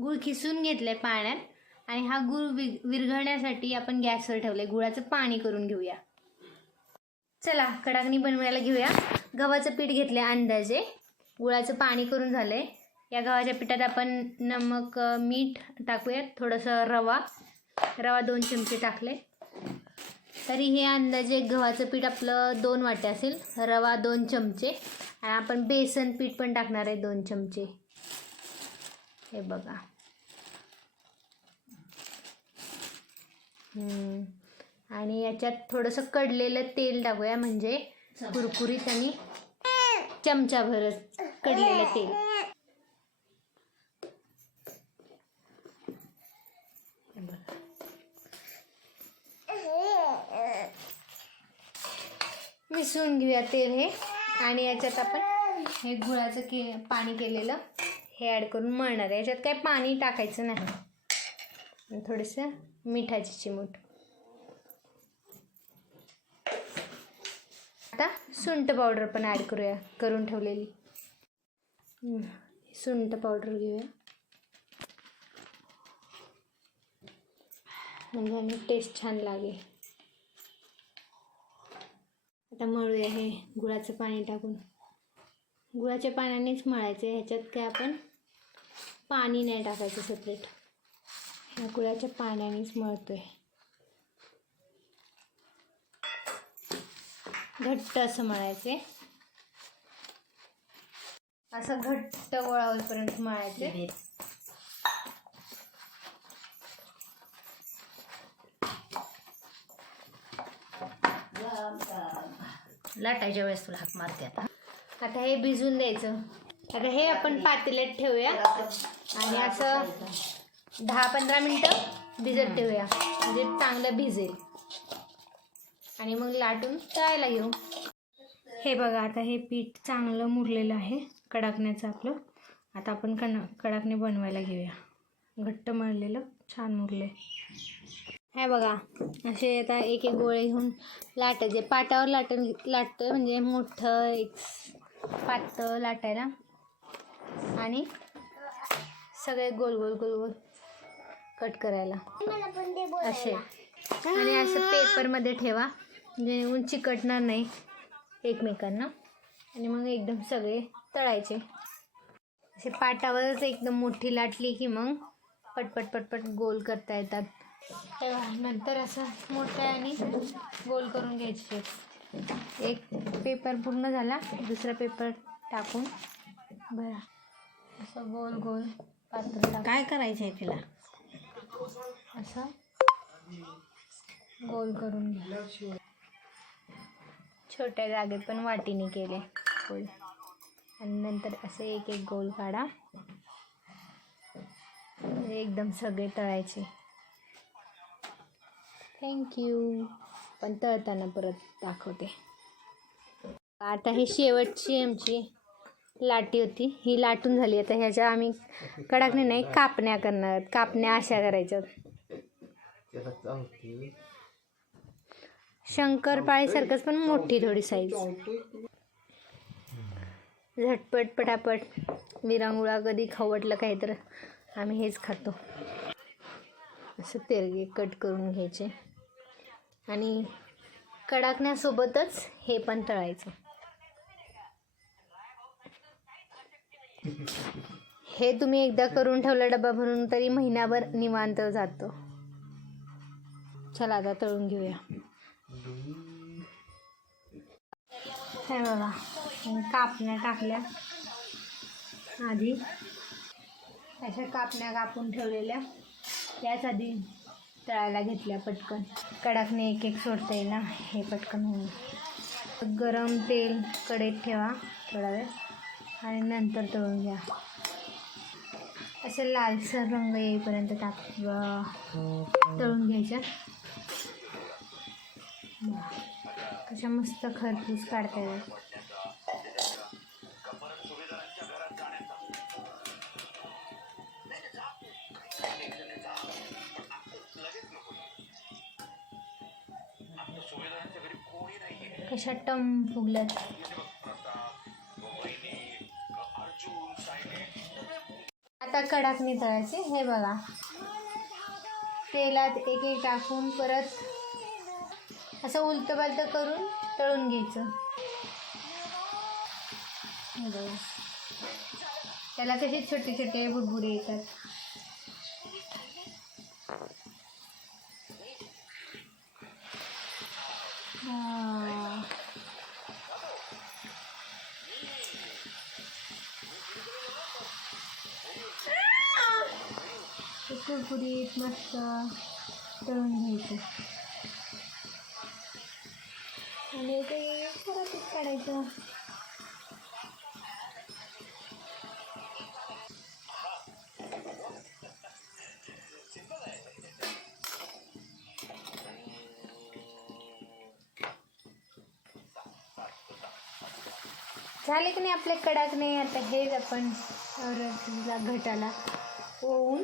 गूळ खिसून घेतलंय पाण्यात आणि हा गूळ वि विरघळण्यासाठी आपण गॅसवर ठेवलंय. गुळाचं पाणी करून घेऊया. चला कडाकणी बनवायला घेऊया. गव्हाचं पीठ घेतलंय अंदाजे. गुळाचं पाणी करून झालंय. या गव्हाच्या पिठात आपण नमक मीठ टाकूया थोडंसं रवा. रवा दोन चमचे टाकले. तरी हे अंदाजे गव्हाचं पीठ आपलं दोन वाटे असेल. रवा दोन चमचे. आणि आपण बेसन पीठ पण टाकणार आहे दोन चमचे. हे बघा. आणि याच्यात थोडंसं कडलेलं तेल टाकूया म्हणजे कुरकुरीत आणि चमचाभरच कडलेलं तेल. मिसळून घेऊया तेल हे. आणि याच्यात आपण हे गुळाचं के पाणी केलेलं हे ॲड करून मळणार आहे. याच्यात काही पाणी टाकायचं नाही. थोडंसं मिठाची चिमूट. आता सुंठ पावडर पण ॲड करूया करून ठेवलेली. सुंट सुंठ पावडर घेऊया. म्हणजे आणि टेस्ट छान लागेल. आता मळूया हे गुळाचं पाणी टाकून. गुळाच्या पाण्यानेच मळायचं ह्याच्यात काय आपण पाणी नाही टाकायचं सेपरेट ह्या गुळाच्या पाण्यानेच मळतोय. घट्ट असं मळायचे असं घट्ट गोळा होईपर्यंत मळायचे लाटायच्या वेळेस तुला हाक मारते आता. आता हे भिजून द्यायचं. आता हे आपण पातेल्यात ठेवूया. आणि असं दहा पंधरा मिनटं भिजत ठेवूया. म्हणजे चांगलं भिजेल. आणि मग लाटून तळायला घेऊ. हे बघा आता हे पीठ चांगलं मुरलेलं आहे. कडाकण्याचं आपलं. आता आपण कण कडाकणे बनवायला घेऊया. घट्ट मळलेलं छान मुरले. हे बघा असे आता एक एक गोळे घेऊन लाटायचे. पाटावर लाट लाटतोय. म्हणजे मोठं एक पातळ लाटायला. आणि सगळे गोल गोल गोल गोल कट करायला. असे. आणि असं पेपरमध्ये ठेवा. म्हणजे जेणेकरून चिकटणार नाही एकमेकांना. आणि मग एकदम सगळे तळायचे. असे पाटावरच एकदम मोठी लाटली की मग पटपट पटपट गोल करता येतात. तेव्हा नंतर असं मोठं आणि गोल करून घ्यायचे. एक पेपर पूर्ण झाला. दुसरा पेपर टाकून. बरं. असं गोल गोल पात्र टाक. काय करायचं आहे तिला? असं गोल करून घ्या छोट्या जागेत पण वाटीने केले गोल. आणि नंतर असे एक एक गोल काढा. म्हणजे एकदम सगळे तळायचे. थँक्यू पण तळताना परत दाखवते. आता ही शेवटची आमची लाटी होती. ही लाटून झाली. आता ह्याच्या आम्ही कडाकणी नाही कापण्या करणार कापण्या अशा करायच्या. शंकरपाळीसारखंच पण मोठी थोडी साईज झटपट पटापट. विरंगुळा कधी खवटलं काही तर आम्ही हेच खातो. असं तेरगे कट करून घ्यायचे. आणि कडाकण्यासोबतच हे पण तळायचं. हे तुम्ही एकदा करून ठेवलं डबा भरून तरी महिनाभर निवांत जातो. चला आता तळून घेऊया. हे बघा कापण्या टाकल्या. आधी अशा कापण्या कापून ठेवलेल्या. त्याच आधी तळायला घेतल्या पटकन. कडाकने एक एक सोडता येईल ना हे पटकन होईल गरम तेल कढईत ठेवा थोडा वेळ. आणि नंतर तळून घ्या. असं लालसर रंग येईपर्यंत टाक तळून घ्यायच्या. कशा मस्त खरपूस काढता येतात. कशा टम फुगल्यात. आता कडाकणी तळायचे हे बघा. तेलात एक एक टाकून परत असं उलतं करून तळून घ्यायचं. हे बघा. त्याला कसे छोटे छोटे बुडबुडे येतात. हा. ते कुरकुरीत मस्त तळून घ्यायचं. आणि ते परत काढायचं. झाले की नाही आपले कडक नाही आता हेच आपण घटाला ओवून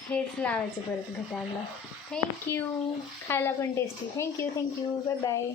हेच लावायचं परत घटाला थँक्यू खायला पण tasty thank you thank you bye bye